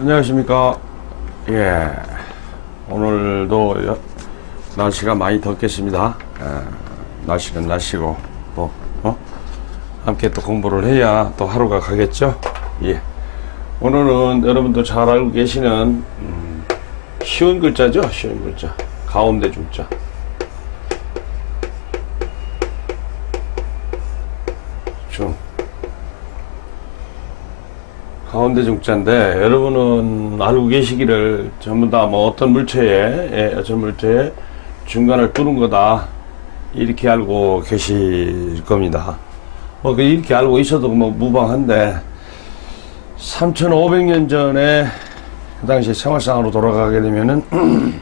안녕하십니까. 예, 오늘도 날씨가 많이 덥겠습니다. 날씨는 날씨고 또 함께 또 공부를 해야 또 하루가 가겠죠. 예, 오늘은 여러분도 잘 알고 계시는 쉬운 글자죠. 쉬운 글자, 가운데 중자. 중, 가운데 중자인데, 여러분은 알고 계시기를 전부 다 뭐 어떤 물체에 중간을 뚫은 거다, 이렇게 알고 계실 겁니다. 이렇게 알고 있어도 뭐 무방한데, 3,500년 전에 그 당시 생활상으로 돌아가게 되면은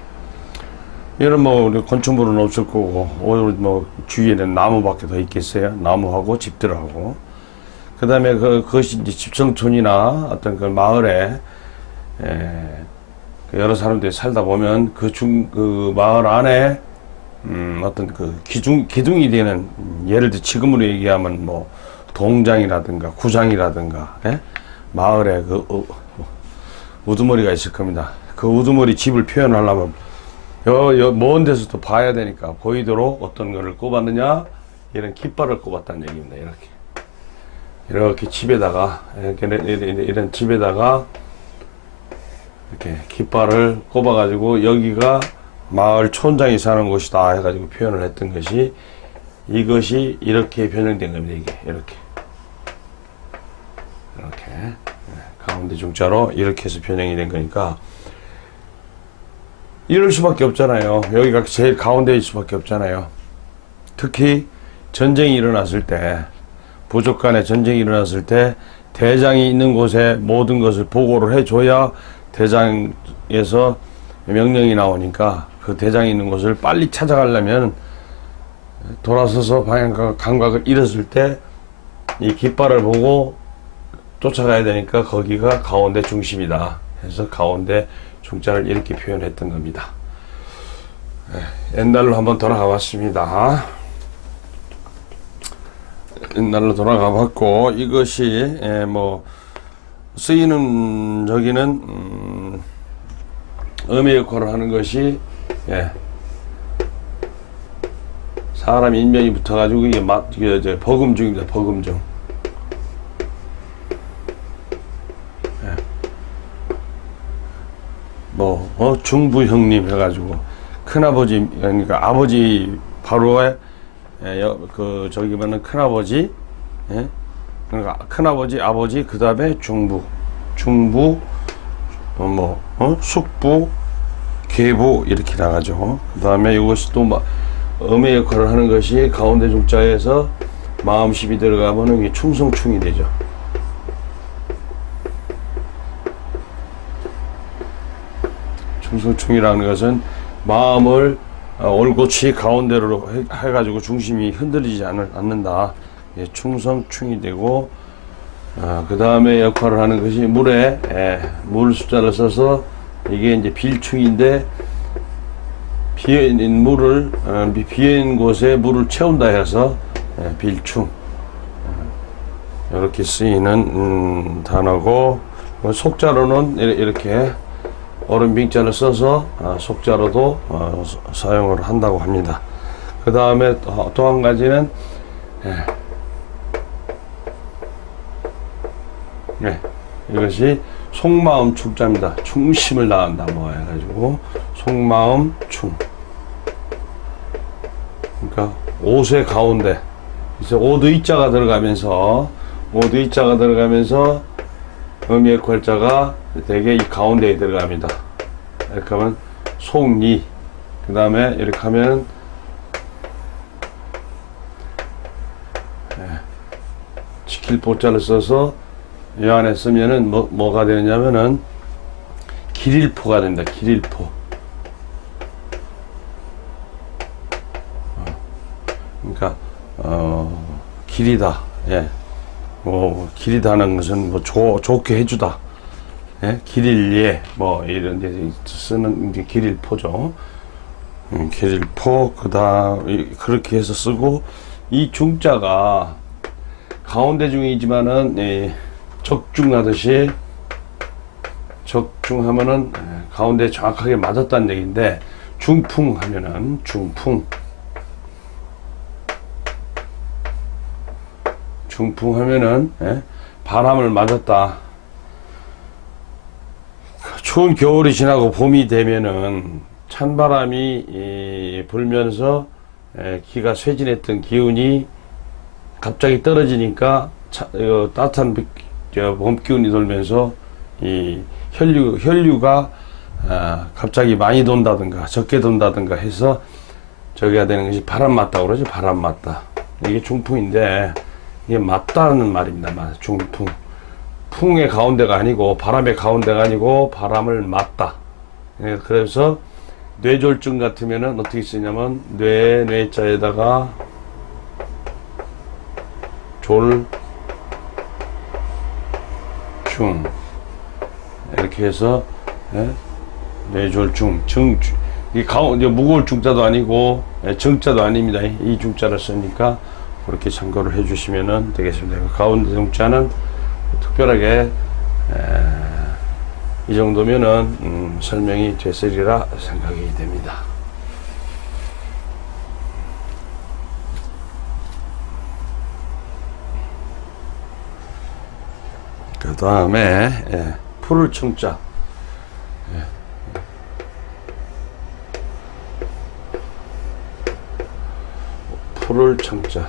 이런 우리 건축물은 없을 거고, 오히려 주위에는 나무밖에 더 있겠어요. 나무하고 집들하고. 그 다음에 그것이 이제 집성촌이나 어떤 그 마을에, 여러 사람들이 살다 보면 그 마을 안에, 어떤 기둥이 되는, 예를 들어 지금으로 얘기하면 동장이라든가 구장이라든가, 마을에 우두머리가 있을 겁니다. 그 우두머리 집을 표현하려면, 먼 데서도 봐야 되니까 보이도록 어떤 거를 꼽았느냐? 이런 깃발을 꼽았다는 얘기입니다. 이렇게 집에다가, 이런 집에다가, 이렇게 깃발을 꼽아가지고, 여기가 마을 촌장이 사는 곳이다 해가지고 표현을 했던 것이, 이것이 이렇게 변형된 겁니다. 이게, 이렇게. 가운데 중자로 이렇게 해서 변형이 된 거니까, 이럴 수밖에 없잖아요. 여기가 제일 가운데일 수밖에 없잖아요. 특히 전쟁이 일어났을 때, 부족 간에 전쟁이 일어났을 때 대장이 있는 곳에 모든 것을 보고를 해줘야 대장에서 명령이 나오니까, 그 대장이 있는 곳을 빨리 찾아가려면 돌아서서 방향 감각을 잃었을 때 이 깃발을 보고 쫓아가야 되니까 거기가 가운데 중심이다 해서 가운데 중자를 이렇게 표현했던 겁니다. 옛날로 한번 돌아가 봤습니다. 옛날로 돌아가 봤고, 이것이 쓰이는 저기는 음의 역할을 하는 것이, 사람 인명이 붙어가지고 이게 버금중입니다. 버금중. 중부 형님 해가지고 큰아버지, 그러니까 아버지 바로에 저기면은 큰아버지, 그러니까 큰아버지, 아버지, 그 다음에 중부, 숙부, 계부, 이렇게 나가죠. 그 다음에 이것이 또 음의 역할을 하는 것이 가운데 중자에서 마음심이 들어가면 이게 충성충이 되죠. 충성충이라는 것은 마음을 올곧이 가운데로 해가지고 중심이 흔들리지 않는다. 충성충이 되고, 그 다음에 역할을 하는 것이 물에, 물 숫자를 써서 이게 이제 빌충인데, 비어있는 곳에 물을 채운다 해서 빌충. 이렇게 쓰이는 단어고, 속자로는 이렇게 어른빙자를 써서 속자로도 사용을 한다고 합니다. 그 다음에 또 한 가지는, 이것이 속마음 축자입니다. 충심을 다한다 해가지고 속마음 충. 그러니까 옷의 가운데 이제 오드이자가 들어가면서 음의 괄자가 되게 이 가운데에 들어갑니다. 이렇게 하면 속리. 그 다음에 이렇게 하면 지킬 보자를 써서 이 안에 쓰면은 뭐가 되느냐면은 길일포가 된다. 길일포. 그러니까 길이다. 길이다는 것은 좋게 해주다. 길일예, 이런 데 쓰는 게 길일포죠. 길일포, 그렇게 해서 쓰고, 이 중자가 가운데 중이지만은, 적중하듯이 적중하면은 가운데 정확하게 맞았다는 얘기인데, 중풍 하면은 중풍 하면은 바람을 맞았다. 추운 겨울이 지나고 봄이 되면은 찬바람이 불면서 기가 쇠진했던 기운이 갑자기 떨어지니까 따뜻한 봄 기운이 돌면서 이 혈류가 갑자기 많이 돈다든가 적게 돈다든가 해서 저기가 되는 것이 바람 맞다 그러죠. 바람 맞다. 이게 중풍인데, 이게 맞다는 말입니다. 중풍. 풍의 가운데가 아니고, 바람의 가운데가 아니고, 바람을 맞다. 그래서 뇌졸중 같으면은 어떻게 쓰냐면, 뇌자에다가 졸중. 이렇게 해서, 뇌졸중, 이 가운데 무거울 중자도 아니고, 정자도 아닙니다. 이 중자를 쓰니까, 그렇게 참고를 해주시면 되겠습니다. 가운데 중자는 특별하게, 이 정도면은, 설명이 됐으리라 생각이 됩니다. 그 다음에, 풀을 청자. 풀을 청자.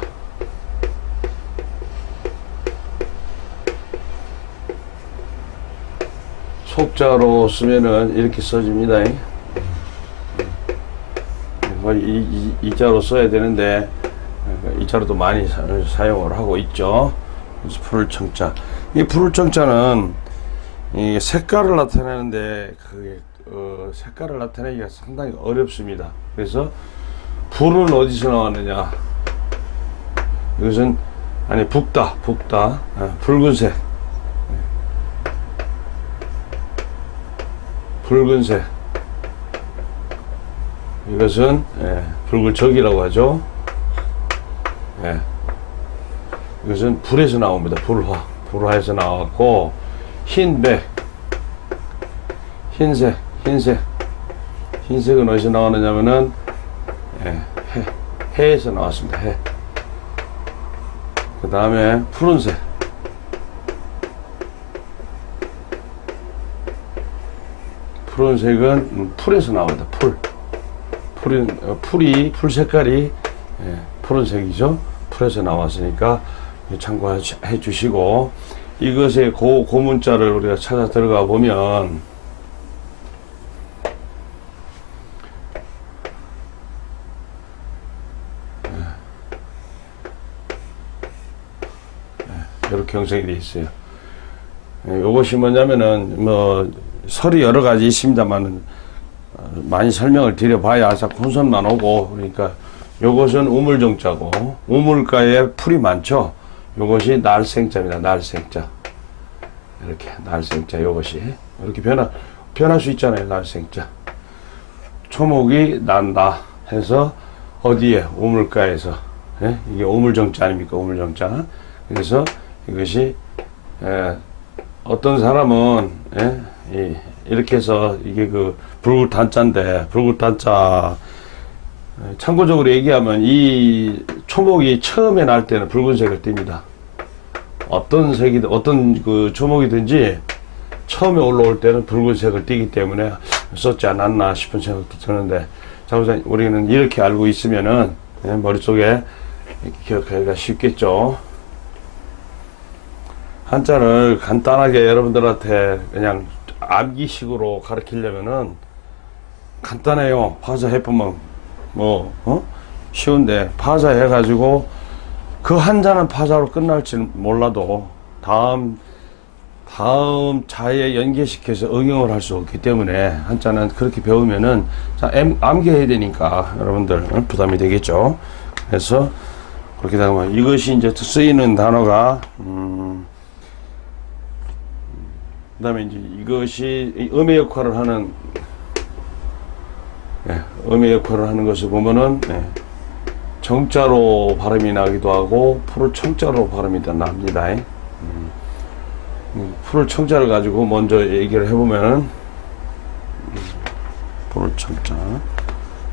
속자로 쓰면은 이렇게 써집니다. 이자로 써야 되는데, 이자로도 많이 사용을 하고 있죠. 그래서 풀을 청자. 이 풀을 청자는 이 색깔을 나타내는데, 색깔을 나타내기가 상당히 어렵습니다. 그래서 불은 어디서 나왔느냐? 이것은 붓다. 붉은색. 이것은 붉을적이라고 하죠. 이것은 불에서 나옵니다. 불화에서 나왔고, 흰색. 흰색은 어디서 나오느냐면은 해에서 나왔습니다. 해. 그 다음에 푸른색. 푸른색은 풀에서 나옵니다. 풀 색깔이 푸른색이죠. 풀에서 나왔으니까 참고해 주시고, 이것의 고문자를 우리가 찾아 들어가 보면, 이렇게 형성이 되어 있어요. 이것이 뭐냐면은, 설이 여러 가지 있습니다만, 많이 설명을 드려봐야 자꾸 혼선만 오고, 그러니까, 요것은 우물정자고, 우물가에 풀이 많죠? 요것이 날생자입니다. 날생자. 이렇게, 날생자, 요것이. 이렇게 변할 수 있잖아요. 날생자. 초목이 난다 해서, 어디에? 우물가에서. 이게 우물정자 아닙니까? 우물정자. 그래서, 이것이, 어떤 사람은, 이렇게 해서, 이게 불굴단자인데, 불굴단자, 참고적으로 얘기하면 이 초목이 처음에 날 때는 붉은색을 띱니다. 어떤 초목이든지 처음에 올라올 때는 붉은색을 띠기 때문에 썼지 않았나 싶은 생각도 드는데, 자, 우리는 이렇게 알고 있으면은 머릿속에 기억하기가 쉽겠죠. 한자를 간단하게 여러분들한테 그냥 암기식으로 가르치려면은 간단해요. 파자 해보면 쉬운데, 파자 해가지고 그 한자는 파자로 끝날지는 몰라도 다음 자에 연계시켜서 응용을 할 수 없기 때문에 한자는 그렇게 배우면은 암기해야 되니까 여러분들 부담이 되겠죠. 그래서 그렇게 되면 이것이 이제 쓰이는 단어가 그다음에 이제 이것이 음의 역할을 하는 음의 역할을 하는 것을 보면은 정자로 발음이 나기도 하고 풀을 청자로 발음이 납니다. 풀을 청자를 가지고 먼저 얘기를 해보면은, 풀을 청자.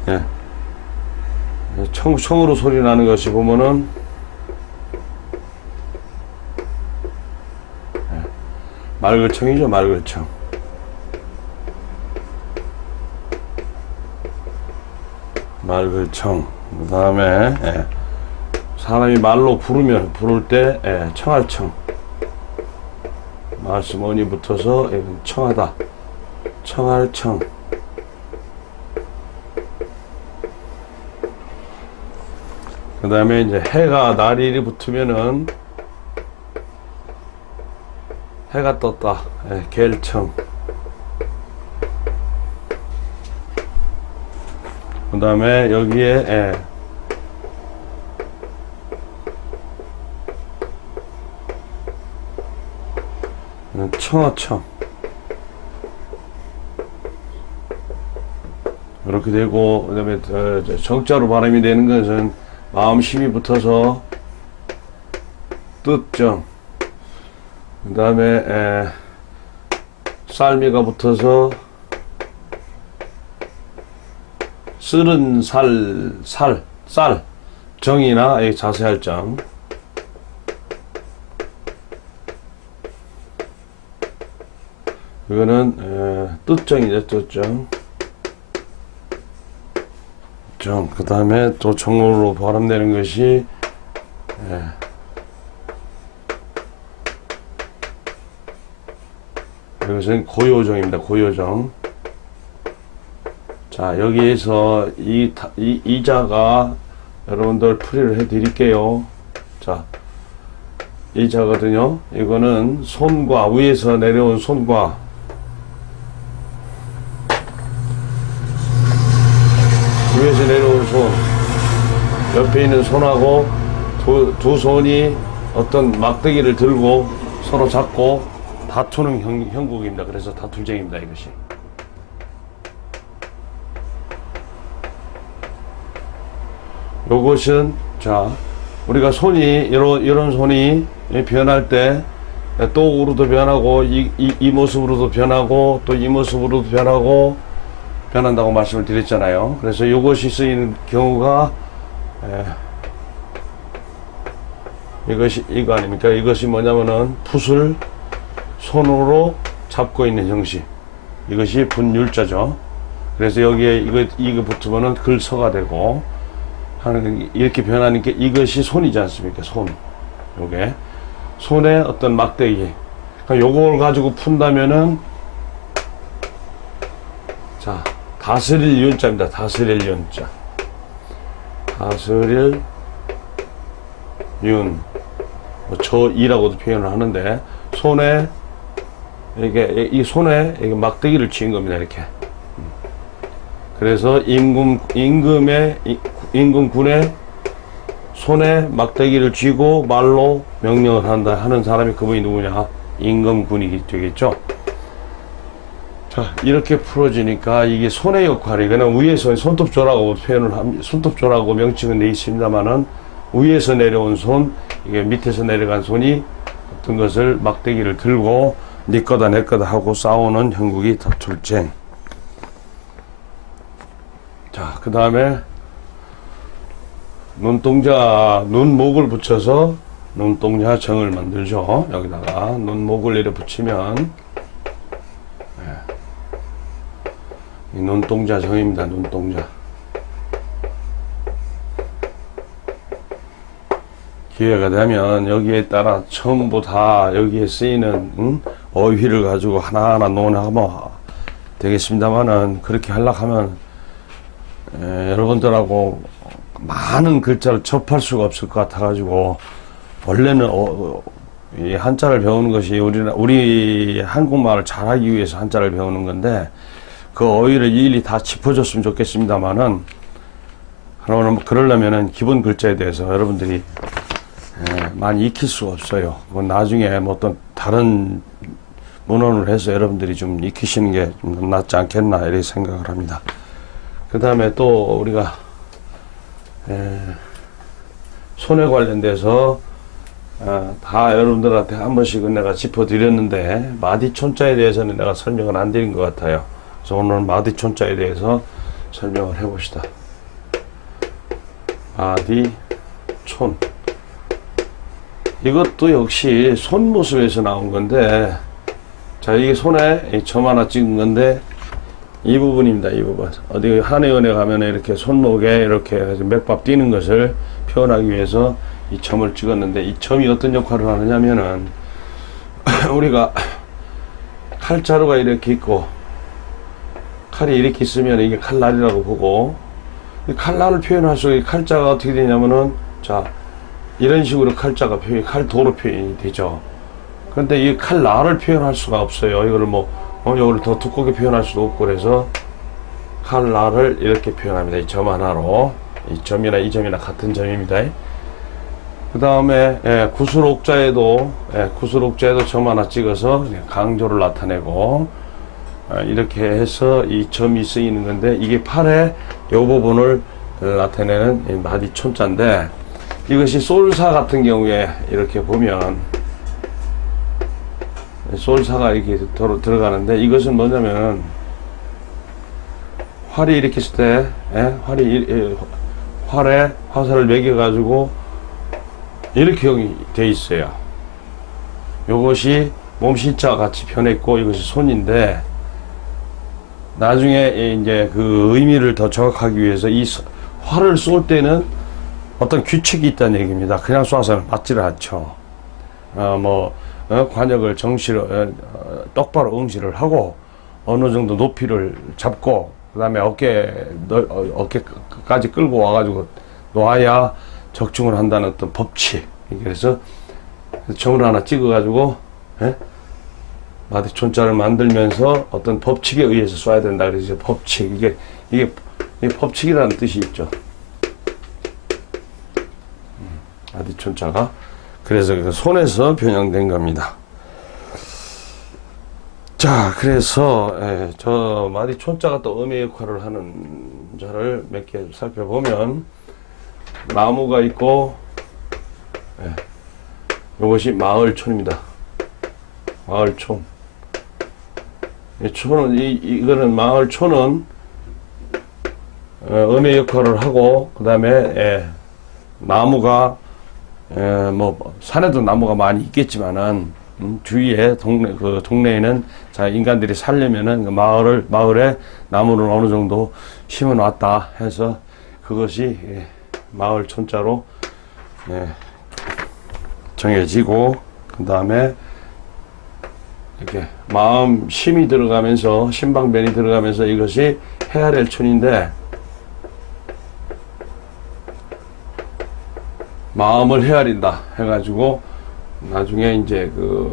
예. 청으로 소리 나는 것이 보면은, 예. 말글청이죠, 말글청. 말글청. 그 다음에, 예. 사람이 말로 부를 때, 예. 청할청. 말씀 어니 붙어서 청하다. 청할청. 그 다음에 이제 해가 날일이 붙으면은 해가 떴다. 예, 갤청. 그 다음에 여기에 예, 청어청. 이렇게 되고, 그 다음에 정자로 발음이 되는 것은 마음 심이 붙어서 뜻정. 그 다음에 쌀미가 붙어서 쓸은 쌀 정이나 자세할 정. 이거는 뜻정이죠. 뜻정. 정. 그 다음에 또 정으로 발음되는 것이 이것은 고요정입니다. 고요정. 자, 여기에서 이 자가 여러분들 풀이를 해 드릴게요. 자, 이 자거든요. 이거는 손과 위에서 내려온 손과 위에서 내려온 손, 옆에 있는 손하고 두 손이 어떤 막대기를 들고 서로 잡고 다투는 형국입니다. 그래서 다툴쟁입니다. 이것이. 요것은 자, 우리가 손이 이런 손이 변할 때 똑으로도 변하고 이 모습으로도 변하고 또 이 모습으로도 변한다고 말씀을 드렸잖아요. 그래서 이것이 쓰이는 경우가 이거 아닙니까? 이것이 뭐냐면은 풋을 손으로 잡고 있는 형식. 이것이 분율자죠. 그래서 여기에 이거 붙으면은 글서가 되고 하는 이렇게 변하니까 이것이 손이지 않습니까? 손. 요게 손에 어떤 막대기. 그러니까 요걸 가지고 푼다면은 자, 다스릴 윤자입니다. 다스릴 윤자. 다스릴 윤. 뭐 저이라고도 표현을 하는데 손에 이 손에 막대기를 쥐은 겁니다. 이렇게. 그래서 임금군의 손에 막대기를 쥐고 말로 명령을 한다 하는 사람이 그분이 누구냐? 임금군이 되겠죠. 자, 이렇게 풀어지니까 이게 손의 역할이 그냥 위에서 손톱조라고 표현을 손톱조라고 명칭은 돼 있습니다만은 위에서 내려온 손, 이게 밑에서 내려간 손이 어떤 것을 막대기를 들고 네 거다 내 거다 하고 싸우는 형국이 다툴쟁. 자, 그 다음에 눈동자, 눈목을 붙여서 눈동자 정을 만들죠. 여기다가 눈목을 이렇게 붙이면 이 눈동자 정입니다. 눈동자. 기회가 되면 여기에 따라 전부 다 여기에 쓰이는 어휘를 가지고 하나하나 논하면 되겠습니다만은 그렇게 하려고 하면 여러분들하고 많은 글자를 접할 수가 없을 것 같아 가지고 원래는 이 한자를 배우는 것이 우리 한국말을 잘하기 위해서 한자를 배우는 건데 그 어휘를 일일이 다 짚어줬으면 좋겠습니다만은 그러려면은 기본 글자에 대해서 여러분들이 많이 익힐 수가 없어요. 나중에 뭐 어떤 다른 문헌을 해서 여러분들이 좀 익히시는 게 좀 낫지 않겠나 이렇게 생각을 합니다. 그 다음에 또 우리가 손에 관련돼서 다 여러분들한테 한 번씩은 내가 짚어드렸는데 마디촌자에 대해서는 내가 설명을 안 드린 것 같아요. 그래서 오늘 마디촌자에 대해서 설명을 해봅시다. 마디촌, 이것도 역시 손 모습에서 나온 건데, 자, 이게 손에 점 하나 찍은 건데 이 부분입니다. 이 부분. 어디 한의원에 가면 이렇게 손목에 이렇게 맥밥 뛰는 것을 표현하기 위해서 이 점을 찍었는데, 이 점이 어떤 역할을 하느냐면은 우리가 칼자루가 이렇게 있고 칼이 이렇게 있으면 이게 칼날이라고 보고, 이 칼날을 표현할 수 있는 칼자가 어떻게 되냐면은, 자, 이런 식으로 칼자가 칼도로 표현이 되죠. 근데 이 칼날을 표현할 수가 없어요. 이거를 이거를 더 두껍게 표현할 수도 없고, 그래서 칼날을 이렇게 표현합니다. 이 점 하나로. 이 점이나 이 점이나 같은 점입니다. 그 다음에 구슬옥자에도 점 하나 찍어서 강조를 나타내고, 이렇게 해서 이 점이 쓰이는 건데, 이게 팔의 이 부분을 나타내는 마디촌자인데, 이것이 솔사 같은 경우에 이렇게 보면 솔사가 이렇게 들어가는데, 이것은 뭐냐면 활이 이렇게 있을 때 활에 화살을 매겨 가지고 이렇게 돼 있어요. 요것이 몸신자 같이 변했고, 이것이 손인데, 나중에 이제 그 의미를 더 정확하기 위해서 이 활을 쏠 때는 어떤 규칙이 있다는 얘기입니다. 그냥 쏴서는 맞지를 않죠. 관역을 정시로 똑바로 응시를 하고, 어느 정도 높이를 잡고, 그 다음에 어깨까지 끌고 와가지고 놓아야 적중을 한다는 어떤 법칙. 그래서 점을 하나 찍어가지고 마디촌자를 만들면서 어떤 법칙에 의해서 쏴야 된다. 그래서 법칙, 이게 법칙이라는 뜻이 있죠. 마디촌자가. 그래서 그 손에서 변형된 겁니다. 자, 그래서 저 마디촌자가 또 음의 역할을 하는 자를 몇 개 살펴보면, 나무가 있고, 이것이 마을촌입니다. 마을촌. 이거는 마을촌은 음의 역할을 하고, 그 다음에 나무가 산에도 나무가 많이 있겠지만은, 주위에 동네에는 자, 인간들이 살려면은 그 마을에 나무를 어느 정도 심어 놨다 해서, 그것이 마을 촌자로 정해지고, 그 다음에 이렇게 마음 심이 들어가면서, 심방변이 들어가면서 이것이 해야 될 촌인데, 마음을 헤아린다 해가지고 나중에 이제 그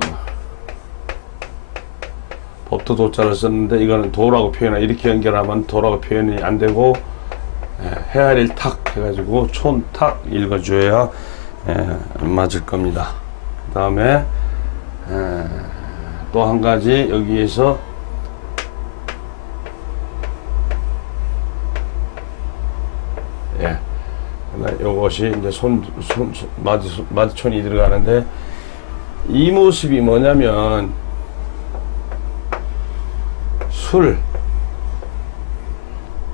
법도 도자를 썼는데, 이거는 도라고 이렇게 연결하면 도라고 표현이 안 되고, 헤아릴 탁 해가지고 촌탁 읽어줘야 맞을 겁니다. 그 다음에 또 한 가지, 여기에서 요것이 이제 마디촌이 들어가는데, 이 모습이 뭐냐면 술,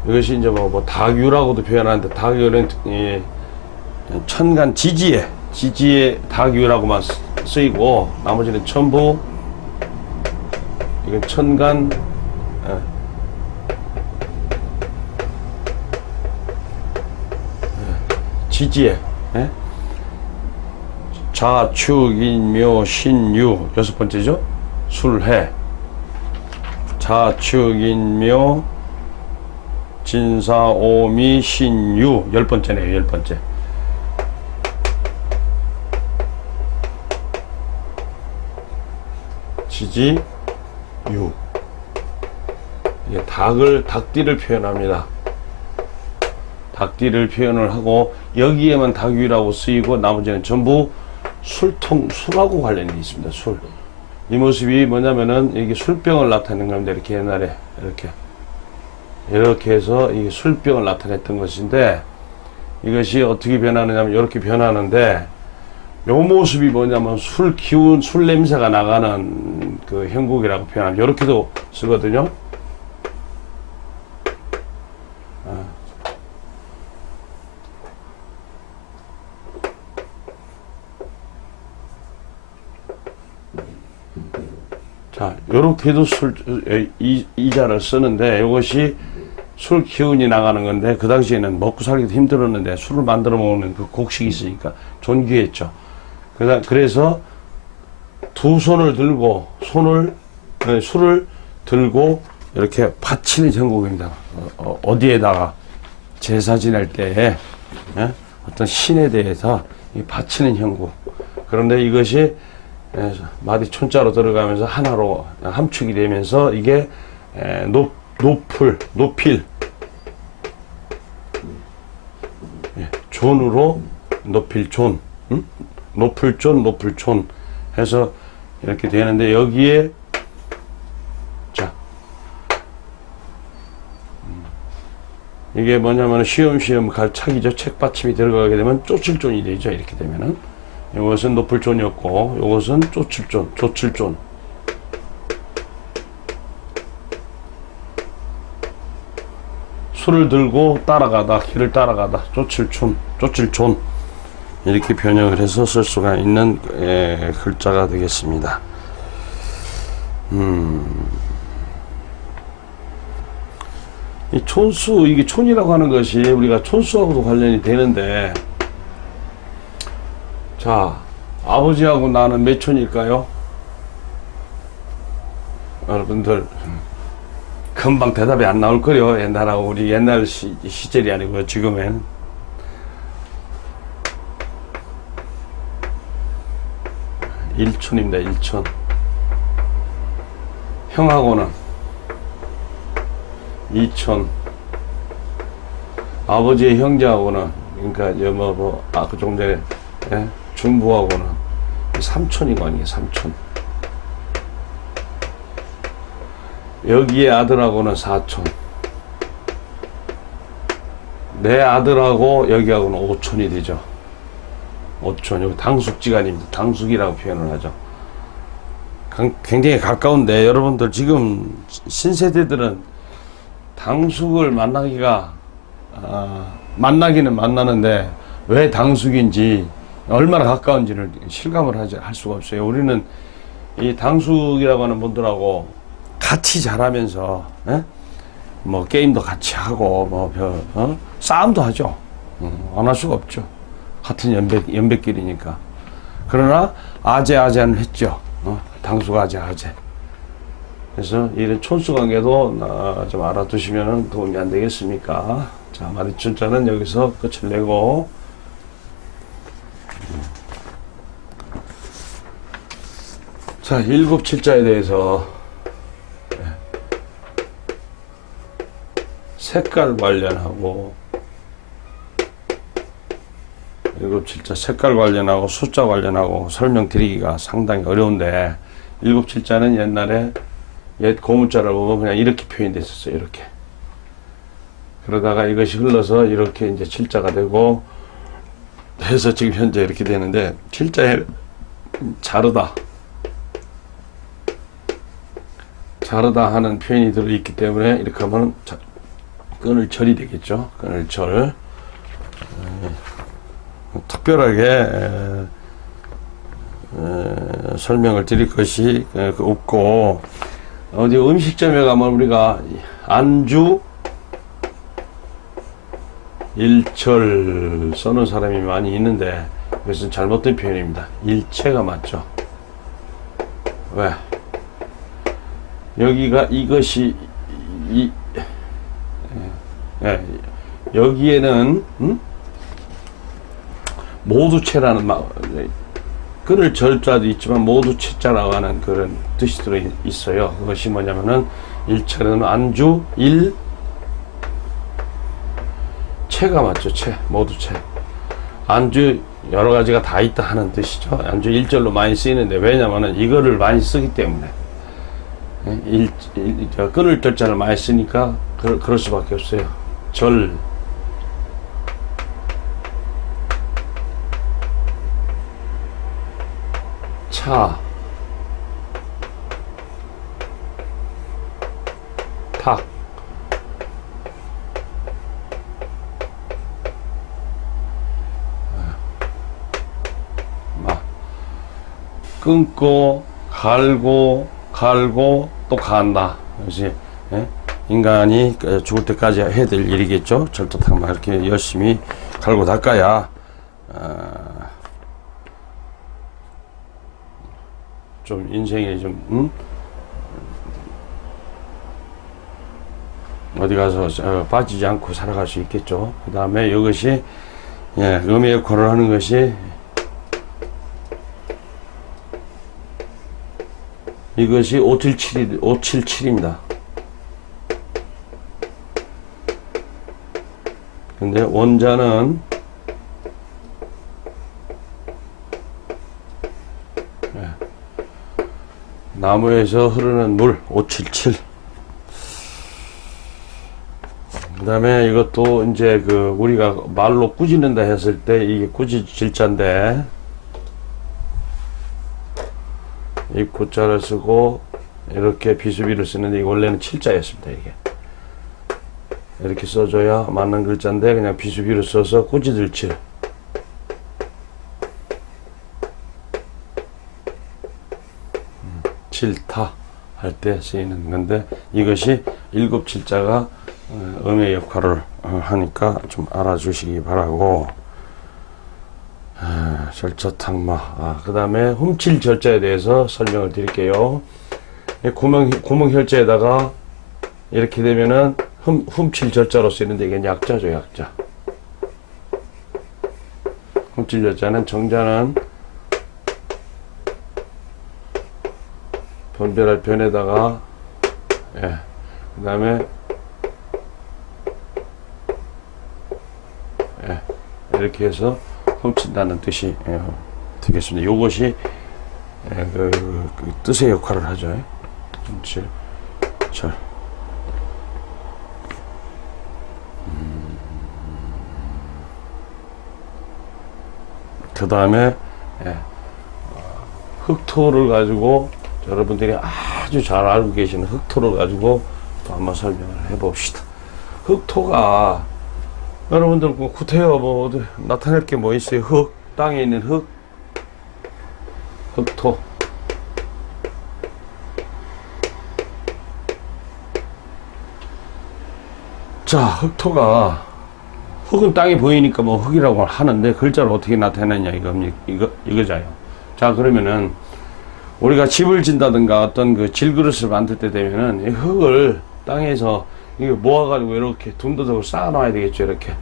이것이 이제 다규라고도 표현하는데, 다규는 천간 지지에 다규라고만 쓰이고, 나머지는 전부 이건 천간 지지에 자축인묘 신유 여섯 번째죠. 술해 자축인묘 진사오미 신유 열 번째네요. 열 번째. 지지 유. 이게 닭띠를 표현합니다. 닭띠를 표현을 하고, 여기에만 닭유라고 쓰이고 나머지는 전부 술하고 관련이 있습니다. 술. 이 모습이 뭐냐면은 이게 술병을 나타내는 겁니다. 이렇게 옛날에 이렇게 해서 이게 술병을 나타냈던 것인데, 이것이 어떻게 변하느냐면 이렇게 변하는데, 요 모습이 뭐냐면 술 기운, 술 냄새가 나가는 그 형국이라고 표현합니다. 이렇게도 쓰거든요. 자, 요렇게도 이자를 쓰는데 이것이 술 기운이 나가는 건데 그 당시에는 먹고 살기도 힘들었는데 술을 만들어 먹는 그 곡식이 있으니까 존귀했죠. 그래서 두 손을 들고 술을 들고 이렇게 바치는 형국입니다. 어디에다가 제사 지낼 때에 어떤 신에 대해서 바치는 형국. 그런데 이것이 마디 촌자로 들어가면서 하나로 함축이 되면서 이게 노필 존으로 노필존, 노필존 해서 이렇게 되는데 여기에 자 이게 뭐냐면 쉬엄쉬엄 갈착이죠. 책받침이 들어가게 되면 쪼칠존이 되죠. 이렇게 되면은 이것은 노필존이었고 이것은 조칠존. 술을 들고 따라가다, 길을 따라가다, 조칠존 이렇게 변형을 해서 쓸 수가 있는 글자가 되겠습니다. 이 촌수, 이게 촌이라고 하는 것이 우리가 촌수하고도 관련이 되는데, 자, 아버지하고 나는 몇 촌일까요? 여러분들 금방 대답이 안 나올 거요. 옛날하고 우리 옛날 시절이 아니고요. 지금은 1촌입니다. 1촌. 형하고는 2촌. 아버지의 형제하고는 그러니까 그 조금 전에 중부하고는 3촌이고 아니에요. 3촌. 여기에 아들하고는 4촌. 내 아들하고 여기하고는 5촌이 되죠. 5촌. 여기 당숙지간입니다. 당숙이라고 표현을 하죠. 굉장히 가까운데 여러분들 지금 신세대들은 당숙을 만나기는 만나는데 왜 당숙인지 얼마나 가까운지를 실감을 할 수가 없어요. 우리는 이 당숙이라고 하는 분들하고 같이 자라면서 뭐 게임도 같이 하고 싸움도 하죠. 안 할 수가 없죠. 같은 연배끼리니까. 그러나 아재는 했죠. 당숙 아재. 그래서 이런 촌수 관계도 좀 알아두시면 도움이 안 되겠습니까? 자, 마디춘자는 여기서 끝을 내고 자, 일곱칠자에 대해서 색깔 관련하고 일곱칠자 색깔 관련하고 숫자 관련하고 설명드리기가 상당히 어려운데 일곱칠자는 옛날에 옛 고문자를 보면 그냥 이렇게 표현됐었어요. 이렇게. 그러다가 이것이 흘러서 이렇게 이제 칠자가 되고 해서 지금 현재 이렇게 되는데 칠자에 자르다 하는 표현이 들어있기 때문에 이렇게 하면 끊을절이 되겠죠. 끊을절. 특별하게 설명을 드릴 것이 없고 어디 음식점에 가면 우리가 안주 일철 써는 사람이 많이 있는데 그것은 잘못된 표현입니다. 일체가 맞죠. 왜? 여기가 이것이 여기에는 모두체라는 끊을 절자도 있지만 모두체자라고 하는 그런 뜻이 들어 있어요. 그것이 뭐냐면은 일체는 안주 체가 맞죠. 모두체. 안주 여러 가지가 다 있다 하는 뜻이죠. 안주 일절로 많이 쓰이는데 왜냐면은 이거를 많이 쓰기 때문에 끊을 절자를 많이 쓰니까 그럴 수밖에 없어요. 절. 타, 탁. 끊고 갈고 또 간다. 그것이 인간이 죽을 때까지 해야 될 일이겠죠. 절도탁마 이렇게 열심히 갈고 닦아야 좀 인생에 좀 어디 가서 빠지지 않고 살아갈 수 있겠죠. 그 다음에 이것이 음의 역할을 하는 것이 이것이 577입니다. 근데 원자는 나무에서 흐르는 물 577. 그 다음에 이것도 이제 우리가 말로 꾸짖는다 했을 때 이게 꾸짖질자인데 이 구자를 쓰고 이렇게 비수비를 쓰는데 원래는 7자였습니다. 이게 이렇게 써줘야 맞는 글자인데 그냥 비수비로 써서 꾸짖을칠. 칠타 할 때 쓰이는 건데 이것이 7칠자가 음의 역할을 하니까 좀 알아주시기 바라고. 절자탁마. 그 다음에 훔칠 절자에 대해서 설명을 드릴게요. 구멍혈자에다가 이렇게 되면은 훔칠 절자로 쓰이는데 이게 약자죠. 약자. 훔칠 절자는 정자는 변별할 변에다가 그 다음에 이렇게 해서 훔친다는 뜻이 되겠습니다. 요것이 그 뜻의 역할을 하죠. 훔칠 절. 그 다음에 흑토를 가지고 여러분들이 아주 잘 알고 계시는 흑토를 가지고 또 한번 설명을 해봅시다. 흑토가 여러분들 구태여 뭐 나타낼 게 뭐 있어요? 흙, 땅에 있는 흙, 흑토. 자, 흑토가 흙은 땅에 보이니까 뭐 흙이라고 하는데 글자를 어떻게 나타내냐 이거잖아요. 자, 그러면은 우리가 집을 짓다든가 어떤 그 질그릇을 만들 때 되면은 이 흙을 땅에서 이거 모아가지고 이렇게 둔더덕을 쌓아놔야 되겠죠. 이렇게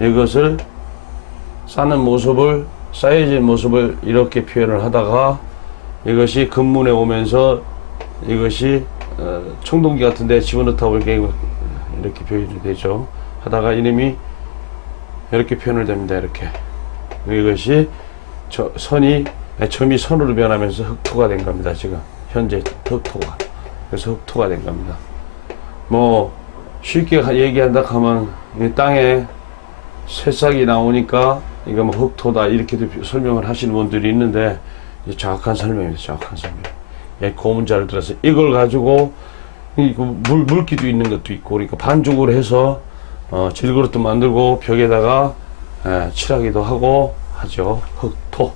이것을 쌓는 모습을 쌓여진 모습을 이렇게 표현을 하다가 이것이 근문에 오면서 이것이 청동기 같은데 집어넣다 보니까 이렇게 표현이 되죠. 하다가 이름이 이렇게 표현을 됩니다. 이렇게 이것이 점이 선으로 변하면서 흑토가 된 겁니다. 지금 현재 흑토가. 그래서 흑토가 된 겁니다. 뭐 쉽게 얘기한다 하면 이 땅에 새싹이 나오니까 이거 뭐 흑토다 이렇게도 설명을 하시는 분들이 있는데 정확한 설명입니다. 정확한 설명. 고문자를 들어서 이걸 가지고 물기도 있는 것도 있고 그러니까 반죽을 해서 질그릇도 만들고 벽에다가 칠하기도 하고 하죠. 흑토.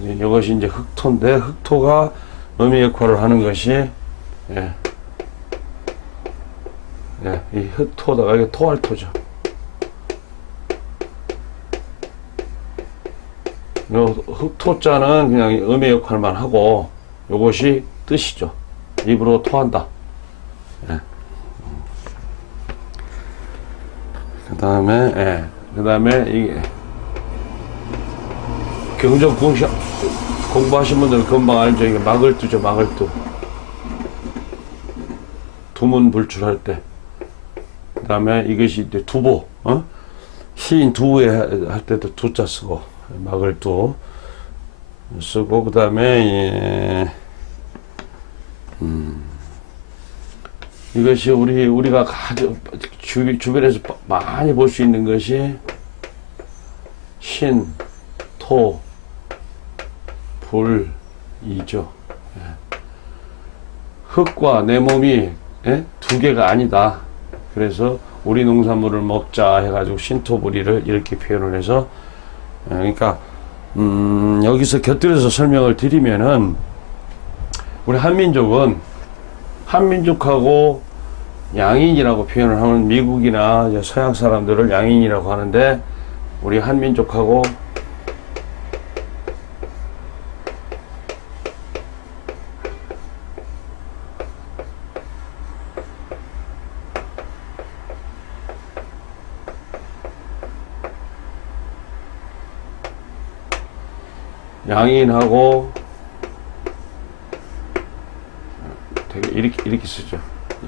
이것이 이제 흑토인데 흑토가 음의 역할을 하는 것이 이 흑토다가 이게 토할토죠. 흑토자는 그냥 음의 역할만 하고 이것이 뜻이죠. 입으로 토한다. 그 다음에 이게 경전 공부하신 분들은 금방 알죠. 이게 막을두죠. 막을두. 두문 불출할 때. 그 다음에 이것이 이제 두보. 시인 두에 할 때도 두자 쓰고 막을두 쓰고 그 다음에 이것이 우리가 주변에서 많이 볼 수 있는 것이 신, 토, 불이죠. 예. 흙과 내 몸이 예? 두 개가 아니다. 그래서 우리 농산물을 먹자 해가지고 신토부리를 이렇게 표현을 해서 그러니까 여기서 곁들여서 설명을 드리면은 우리 한민족하고 양인이라고 표현을 하는 미국이나 서양 사람들을 양인이라고 하는데 우리 한민족하고 양인하고 되게 이렇게 쓰죠.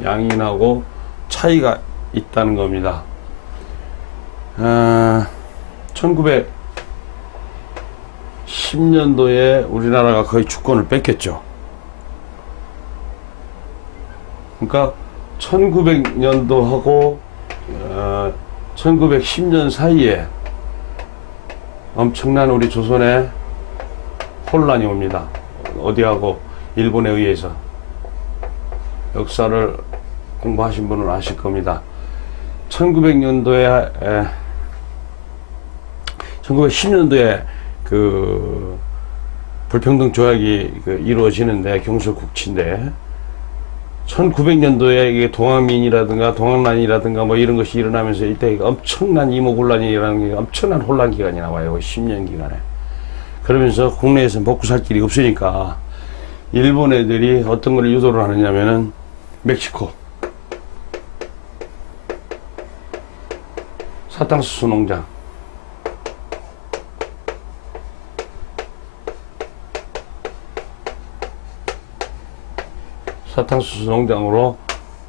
양인하고 차이가 있다는 겁니다. 1910년도에 우리나라가 거의 주권을 뺏겼죠. 그러니까 1900년도하고 1910년 사이에 엄청난 우리 조선의 혼란이 옵니다. 어디하고 일본에 의해서. 역사를 공부하신 분은 아실 겁니다. 1910년도에 그 불평등 조약이 이루어지는데 경술국치인데 1900년도에 이게 동학민이라든가 동학난이라든가 뭐 이런 것이 일어나면서 이때 엄청난 이모곤란이라는 게 엄청난 혼란 기간이 나와요. 10년 기간에. 그러면서 국내에서 먹고 살 길이 없으니까 일본 애들이 어떤 걸 유도를 하느냐면은 멕시코 사탕수수 농장 사탕수수 농장으로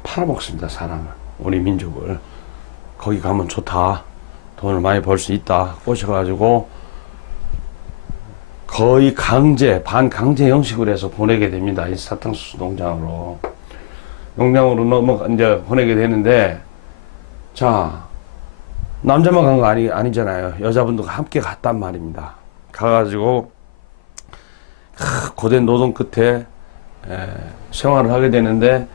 팔아먹습니다. 사람을, 우리 민족을. 거기 가면 좋다, 돈을 많이 벌 수 있다 꼬셔가지고 거의 반강제 형식으로 해서 보내게 됩니다. 이 사탕수수 농장으로 이제 보내게 되는데, 자, 남자만 간 거 아니잖아요. 여자분도 함께 갔단 말입니다. 가가지고 고된 노동 끝에 생활을 하게 되는데,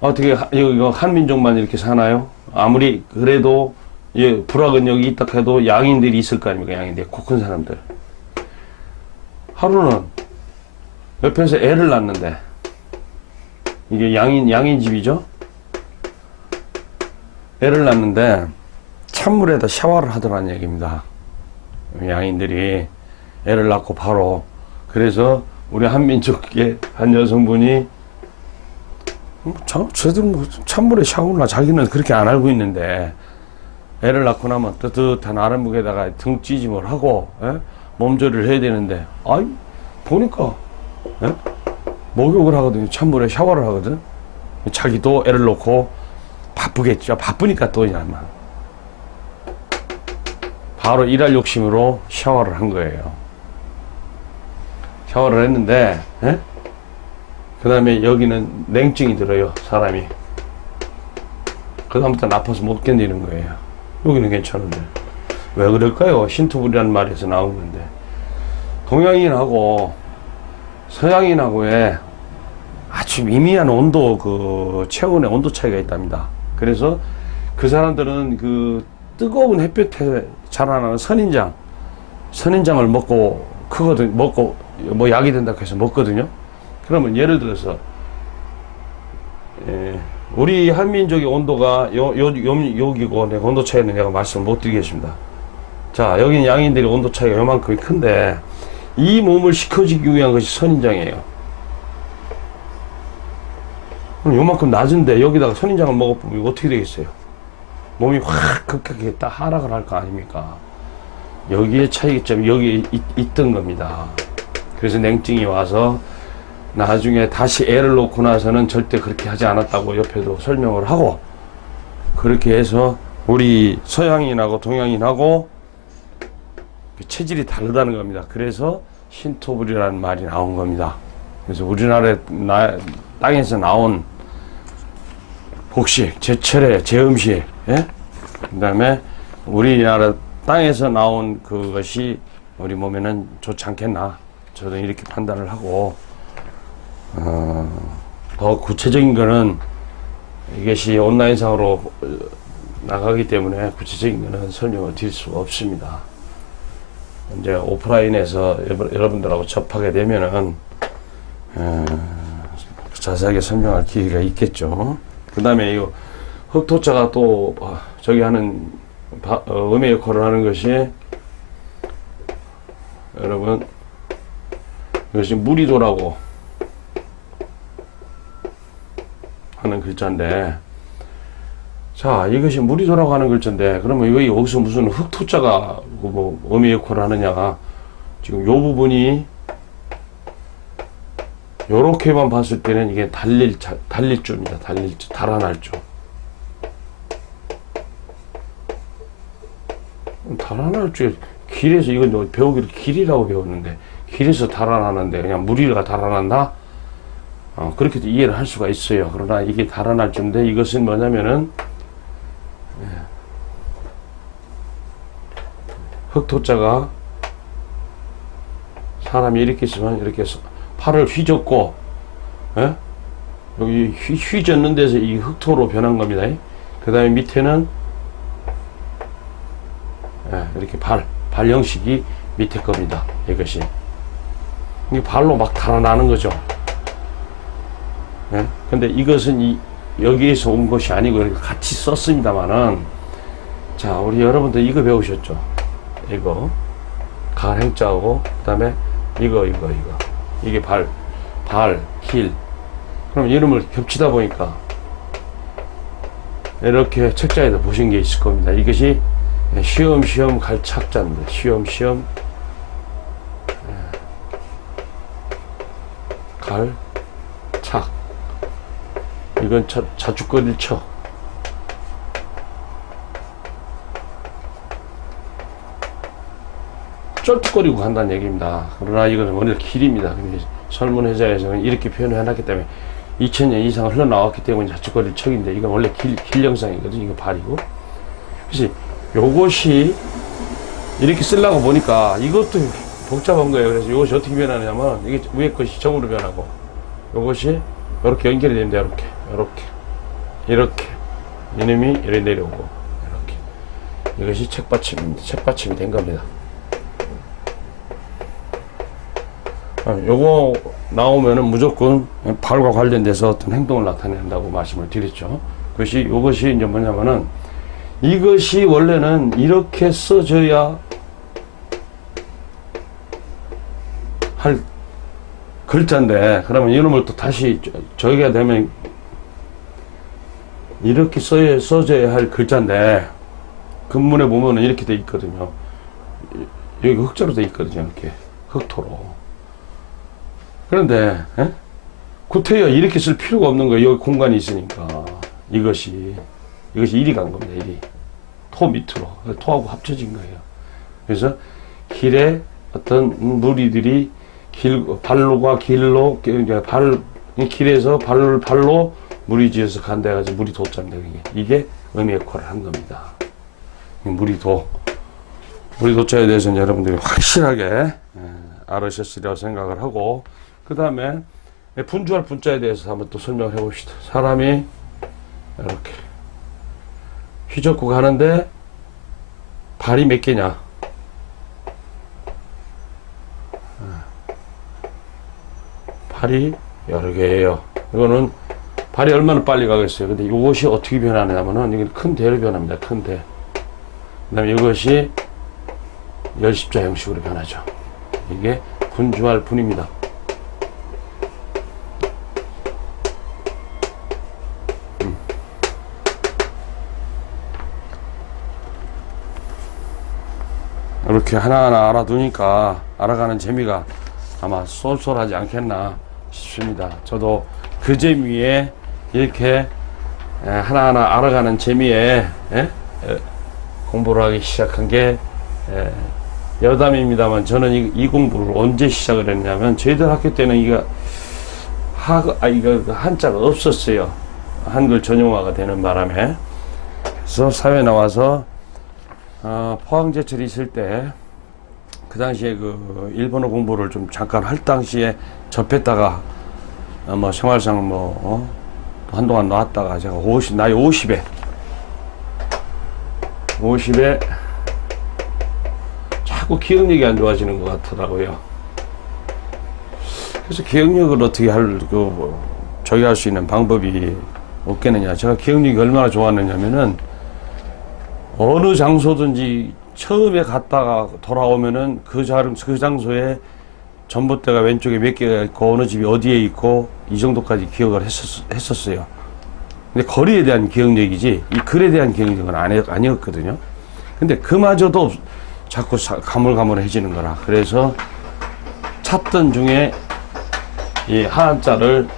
어떻게 이거 한민족만 이렇게 사나요? 아무리 그래도 불화근 여기 있다 해도 양인들이 있을 거 아닙니까? 양인들, 코 큰 사람들. 하루는 옆에서 애를 낳는데, 이게 양인 집이죠? 애를 낳는데 찬물에다 샤워를 하더라는 얘기입니다. 양인들이 애를 낳고 바로. 그래서 우리 한민족의 한 여성분이 저들 뭐 찬물에 샤워나, 자기는 그렇게 안 알고 있는데 애를 낳고 나면 뜨뜻한 아랫목에다가 등 찌짐을 하고 몸조리를 해야 되는데, 아이 보니까 목욕을 하거든요. 찬물에 샤워를 하거든. 자기도 애를 놓고 바쁘겠죠. 바쁘니까 또 그냥 바로 일할 욕심으로 샤워를 한 거예요. 샤워를 했는데 그 다음에 여기는 냉증이 들어요, 사람이. 그 다음부터는 아파서 못 견디는 거예요. 여기는 괜찮은데 왜 그럴까요? 신토불이라는 말에서 나온 건데, 동양인하고 서양인하고의 아주 미미한 체온의 온도 차이가 있답니다. 그래서 그 사람들은 그 뜨거운 햇볕에 자라나는 선인장을 먹고 크거든. 먹고 뭐 약이 된다고 해서 먹거든요. 그러면 예를 들어서 우리 한민족의 온도가 여기고, 내 온도 차이는 내가 말씀을 못 드리겠습니다. 자, 여기는 양인들이 온도 차이가 요만큼이 큰데, 이 몸을 식혀주기 위한 것이 선인장이에요. 그럼 요만큼 낮은데 여기다가 선인장을 먹어보면 어떻게 되겠어요? 몸이 확 급격하게 딱 하락을 할 거 아닙니까? 여기에 차이점이 여기에 있던 겁니다. 그래서 냉증이 와서 나중에 다시 애를 놓고 나서는 절대 그렇게 하지 않았다고 옆에도 설명을 하고, 그렇게 해서 우리 서양인하고 동양인하고 체질이 다르다는 겁니다. 그래서 신토불이라는 말이 나온 겁니다. 그래서 우리나라 땅에서 나온 곡식, 제철의 제음식, 그 다음에 우리나라 땅에서 나온 그것이 우리 몸에는 좋지 않겠나, 저는 이렇게 판단을 하고, 더 구체적인 거는 이것이 온라인상으로 나가기 때문에 구체적인 거는 설명을 드릴 수가 없습니다. 이제 오프라인에서 여러분들하고 접하게 되면은 자세하게 설명할 기회가 있겠죠. 그 다음에 이 흑토자가 또 저기 하는 음의 역할을 하는 것이, 여러분, 이것이 무리도라고 하는 글자인데, 자, 이것이 무리도라고 하는 글자인데, 그러면 이거 여기서 무슨 흑토자가 뭐 음의 역할을 하느냐? 지금 요 부분이 요렇게만 봤을 때는 이게 달릴 줄입니다. 달아날 줄. 달아날 줄, 길에서, 이건 배우기로 길이라고 배웠는데, 길에서 달아나는데 그냥 무리가 달아난다? 그렇게도 이해를 할 수가 있어요. 그러나 이게 달아날 줄인데, 이것은 뭐냐면은, 흑토자가 사람이 이렇게 있으면 이렇게 팔을 휘젓고, 예? 여기 휘젓는 데서 이 흑토로 변한 겁니다. 그 다음에 밑에는, 이렇게 발 형식이 밑에 겁니다. 이것이. 이게 발로 막 달아나는 거죠. 예? 근데 이것은 여기에서 온 것이 아니고 같이 썼습니다만은, 자, 우리 여러분들 이거 배우셨죠? 이거. 가행자하고, 그 다음에 이거. 이게 발, 길. 그럼 이름을 겹치다 보니까 이렇게 책자에다 보신 게 있을 겁니다. 이것이 시험시험 갈 착자인데, 시험시험 갈 착. 이건 자축거리를 쳐. 쩔뚝거리고 간다는 얘기입니다. 그러나 이거는 원래 길입니다. 근데 설문회자에서는 이렇게 표현을 해놨기 때문에 2000년 이상 흘러나왔기 때문에 자축거리를 척인데, 이건 원래 길 영상이거든요. 이거 발이고. 그래서 요것이 이렇게 쓰려고 보니까 이것도 복잡한 거예요. 그래서 이것이 어떻게 변하냐면, 이게 위에 것이 점으로 변하고, 요것이 이렇게 연결이 됩니다. 이렇게 이놈이 이렇게 내려오고, 이렇게. 이것이 책받침입니다. 책받침이 된 겁니다. 요거 나오면은 무조건 발과 관련돼서 어떤 행동을 나타낸다고 말씀을 드렸죠. 이것이 이제 뭐냐면은, 이것이 원래는 이렇게 써져야 할 글자인데, 그러면 이놈을 또 다시 저기가 되면 이렇게 써져야 할 글자인데, 근문에 보면은 이렇게 돼 있거든요. 여기 흑자로 돼 있거든요. 이렇게 흑토로. 그런데 구태여 이렇게 쓸 필요가 없는 거예요. 여기 공간이 있으니까. 이것이 이리 간 겁니다. 이리. 토 밑으로. 토하고 합쳐진 거예요. 그래서 길에 어떤 무리들이 발로가 길로, 길에서 발로 무리지어서 간다 해가지고 무리도자입니다. 이게 의미 역할을 한 겁니다. 무리도자에 대해서는 여러분들이 확실하게 알으셨으리라고 생각을 하고, 그 다음에 분주할 분자에 대해서 한번 또 설명을 해봅시다. 사람이 이렇게 휘젓고 가는데 발이 몇 개냐? 발이 여러 개예요. 이거는 발이 얼마나 빨리 가겠어요. 근데 이것이 어떻게 변하냐면은, 이게 큰 대로 변합니다. 큰 대. 그 다음에 이것이 열십자 형식으로 변하죠. 이게 분주할 분입니다. 이렇게 하나하나 알아두니까 알아가는 재미가 아마 쏠쏠하지 않겠나 싶습니다. 저도 그 재미에 이렇게 하나하나 알아가는 재미에 공부를 하기 시작한 게 여담입니다만, 저는 이 공부를 언제 시작을 했냐면, 저희들 학교 때는 이거 한자가 없었어요. 한글 전용화가 되는 바람에. 그래서 사회 나와서 포항제철이 있을 때 그 당시에 그 일본어 공부를 좀 잠깐 할 당시에 접했다가 뭐 생활상 한동안 놨다가 제가 나이 50에 자꾸 기억력이 안 좋아지는 것 같더라고요. 그래서 기억력을 어떻게 저기 할 수 있는 방법이 없겠느냐. 제가 기억력이 얼마나 좋았느냐면은 어느 장소든지 처음에 갔다가 돌아오면은 그 장소에 전봇대가 왼쪽에 몇 개가 있고 어느 집이 어디에 있고 이 정도까지 기억을 했었어요. 근데 거리에 대한 기억력이지 이 글에 대한 기억력은 아니었거든요. 근데 그마저도 자꾸 가물가물해지는 거라. 그래서 찾던 중에 이 한자를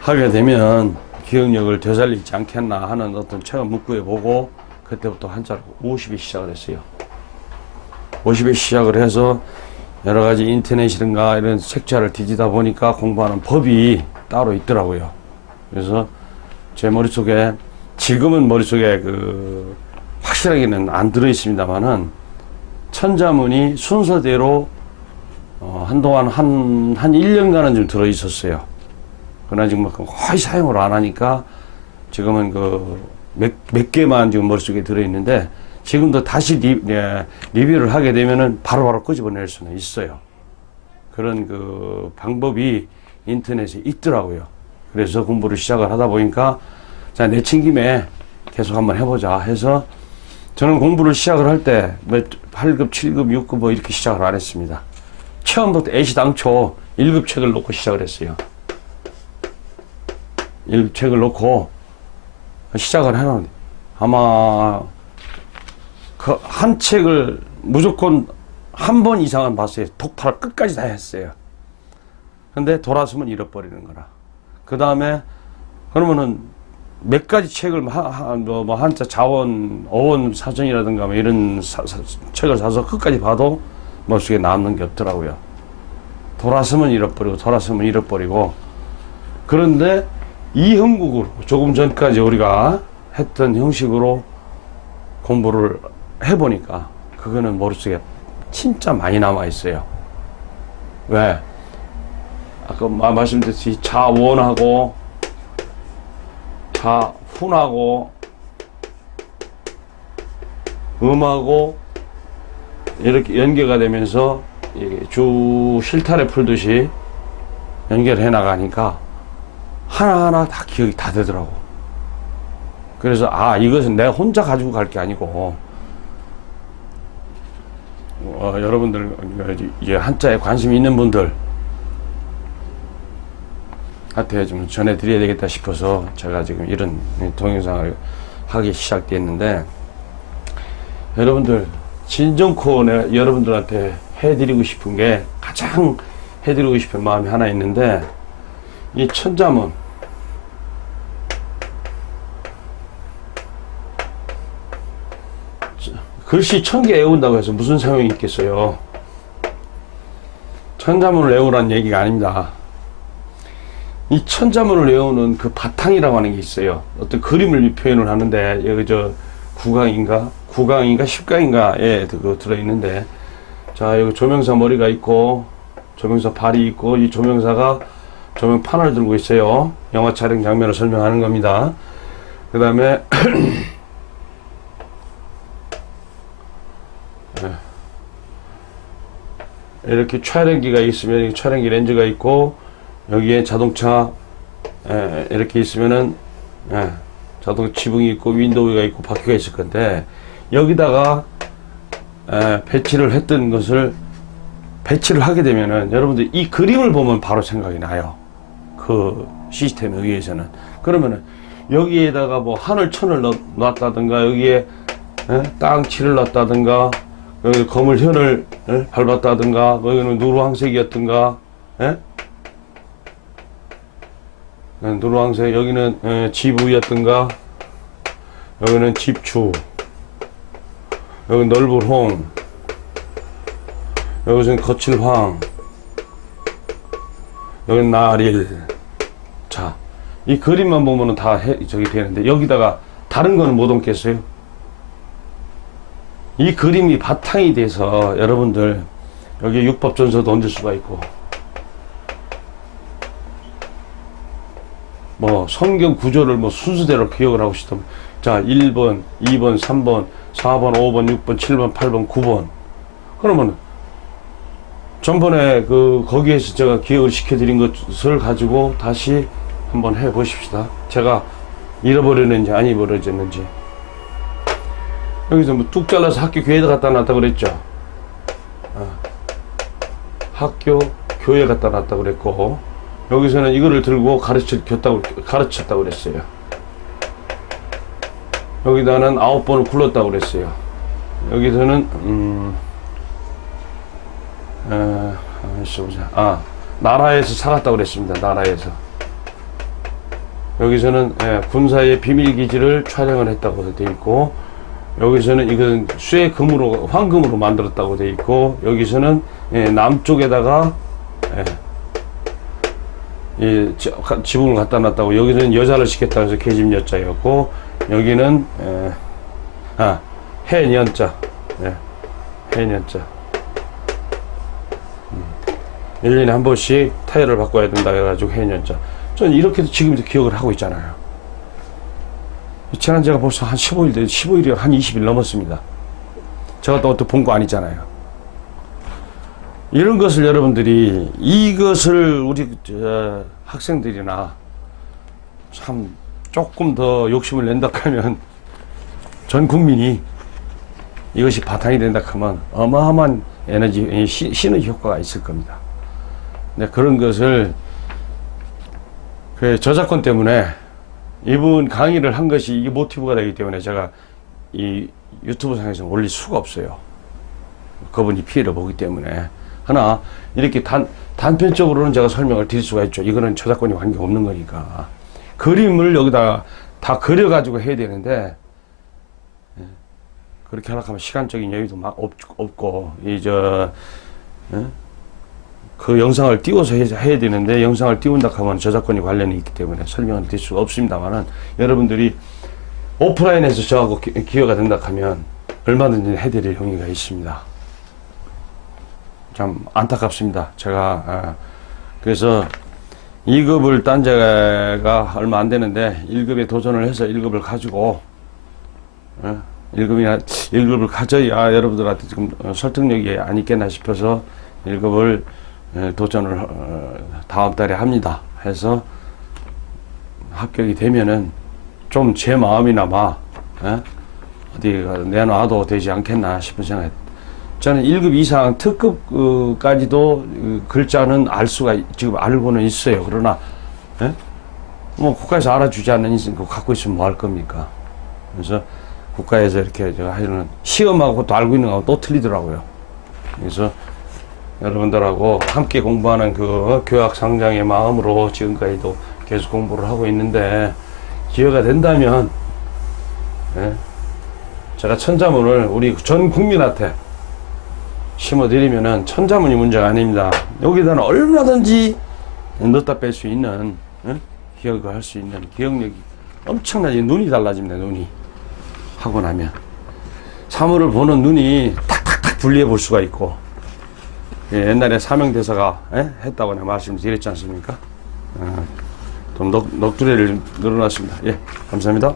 하게 되면 기억력을 되살리지 않겠나 하는 어떤 체험 문구에 보고 그때부터 한자를 50에 시작을 했어요. 50에 시작을 해서 여러 가지 인터넷이든가 이런 책자를 뒤지다 보니까 공부하는 법이 따로 있더라고요. 그래서 제 머릿속에 지금은 머릿속에 확실하게는 안 들어 있습니다만은 천자문이 순서대로 한동안 한 1년간은 좀 들어 있었어요. 그러나 지금 거의 사용을 안 하니까 지금은 몇 개만 지금 머릿속에 들어 있는데 지금도 다시 리뷰를 하게 되면은 바로바로 끄집어낼 수는 있어요. 그런 방법이 인터넷에 있더라고요. 그래서 공부를 시작을 하다 보니까 자, 내친 김에 계속 한번 해보자 해서 저는 공부를 시작을 할 때 8급, 7급, 6급 이렇게 시작을 안 했습니다. 처음부터 애시당초 1급 책을 놓고 시작을 했어요. 1급 책을 놓고 시작을 해놓은데 아마 한 책을 무조건 한 번 이상은 봤어요. 독파를 끝까지 다 했어요. 근데 돌아서면 잃어버리는 거라. 그 다음에 그러면은 몇 가지 책을 한자 자원, 어원 사전이라든가 이런 책을 사서 끝까지 봐도 머릿속에 남는 게 없더라고요. 돌아서면 잃어버리고 그런데 이 형국으로 조금 전까지 우리가 했던 형식으로 공부를 해보니까 그거는 머릿속에 진짜 많이 남아있어요. 왜? 아까 말씀드렸듯이 자원하고 자훈하고 음하고 이렇게 연계가 되면서 주 실타래 풀듯이 연결해 나가니까 하나하나 다 기억이 다 되더라고. 그래서 이것은 내가 혼자 가지고 갈 게 아니고 여러분들 이제 한자에 관심 있는 분들 한테 좀 전해드려야 되겠다 싶어서 제가 지금 이런 동영상을 하기 시작됐는데 여러분들 진정코 내가 여러분들한테 해드리고 싶은 게 가장 해드리고 싶은 마음이 하나 있는데 이 천자문 글씨 1000개 외운다고 해서 무슨 소용이 있겠어요. 천자문을 외우라는 얘기가 아닙니다. 이 천자문을 외우는 그 바탕이라고 하는 게 있어요. 어떤 그림을 표현을 하는데 여기 구강인가 10강인가에 들어있는데 자 여기 조명사 머리가 있고 조명사 발이 있고 이 조명사가 조명판을 들고 있어요. 영화 촬영 장면을 설명하는 겁니다. 그 다음에 이렇게 촬영기가 있으면 촬영기 렌즈가 있고 여기에 자동차 이렇게 있으면은 자동 지붕이 있고 윈도우가 있고 바퀴가 있을 건데 여기다가 배치를 했던 것을 배치를 하게 되면은 여러분들 이 그림을 보면 바로 생각이 나요. 그 시스템에 의해서는. 그러면은 여기에다가 뭐 하늘천을 놨다든가 여기에 땅칠을 놨다든가 여기 거물현을 밟았다든가 여기는 누르황색이었던가 누르황색 여기는 지부였던가 여기는 집추 여기 넓을홍 여기는 거칠황 여기는 나릴 자 이 그림만 보면은 다 저기 되는데 여기다가 다른 거는 못 얹겠어요? 이 그림이 바탕이 돼서 여러분들 여기 육법전서도 얹을 수가 있고 뭐 성경 구조를 뭐 순서대로 기억을 하고 싶다면 자 1번, 2번, 3번, 4번, 5번, 6번, 7번, 8번, 9번 그러면 전번에 거기에서 제가 기억을 시켜드린 것을 가지고 다시 한번 해 보십시다. 제가 잃어버렸는지 안 잃어버렸는지. 여기서 뭐 뚝 잘라서 학교 교회에다 갖다 놨다 그랬죠. 학교 교회 갖다 놨다 그랬고 여기서는 이거를 들고 가르쳤다고 그랬어요. 여기다는 9번을 굴렀다고 그랬어요. 여기서는 나라에서 사갔다고 그랬습니다. 나라에서. 여기서는 군사의 비밀기지를 촬영을 했다고 되어 있고 여기서는 이건 쇠금으로 황금으로 만들었다고 되어 있고 여기서는 남쪽에다가 지붕을 갖다 놨다고 여기는 여자를 시켰다고 해서 계집 여자였고 여기는 해년자 해년자 1년에 한 번씩 타이어를 바꿔야 된다 해가지고 해년자 저는 이렇게도 지금도 기억을 하고 있잖아요. 지난 제가 벌써 한 15일이 한 20일 넘었습니다. 제가 또 본 거 아니잖아요. 이런 것을 여러분들이 이것을 우리 학생들이나 참 조금 더 욕심을 낸다 하면 전 국민이 이것이 바탕이 된다 하면 어마어마한 에너지 시너지 효과가 있을 겁니다. 네, 그런 것을 그 저작권 때문에 이분 강의를 한 것이 이게 모티브가 되기 때문에 제가 이 유튜브 상에서 올릴 수가 없어요. 그분이 피해를 보기 때문에. 하나 이렇게 단편적으로는 제가 설명을 드릴 수가 있죠. 이거는 저작권이 관계 없는 거니까. 그림을 여기다 다 그려가지고 해야 되는데 그렇게 하려고 하면 시간적인 여유도 막 없고 그 영상을 띄워서 해야 되는데 영상을 띄운다 하면 저작권이 관련이 있기 때문에 설명을 드릴 수가 없습니다만은 여러분들이 오프라인에서 저하고 기회가 된다 하면 얼마든지 해드릴 용의가 있습니다. 참 안타깝습니다. 제가 그래서 2급을 딴 제가 얼마 안 되는데 1급에 도전을 해서 1급을 가지고 1급을 가져야 여러분들한테 지금 설득력이 안 있겠나 싶어서 1급을 도전을 다음 달에 합니다. 해서 합격이 되면은 좀 제 마음이나마 어디 내놔도 되지 않겠나 싶은 생각이. 저는 1급 이상 특급까지도 글자는 알 수가 지금 알고는 있어요. 그러나 뭐 국가에서 알아주지 않는 이상 그거 갖고 있으면 뭐 할 겁니까? 그래서 국가에서 이렇게 제가 하는 시험하고 또 알고 있는 거하고 또 틀리더라고요. 그래서 여러분들하고 함께 공부하는 그 교학상장의 마음으로 지금까지도 계속 공부를 하고 있는데 기회가 된다면 제가 천자문을 우리 전 국민한테 심어드리면은 천자문이 문제가 아닙니다. 여기다는 얼마든지 넣다 뺄 수 있는 기억을 할 수 있는 기억력이 엄청나게 눈이 달라집니다. 눈이 하고 나면 사물을 보는 눈이 탁탁탁 분리해 볼 수가 있고 옛날에 사명대사가 했다고 내가 말씀드렸지 않습니까? 좀 넋두리를 늘어놨습니다. 예, 감사합니다.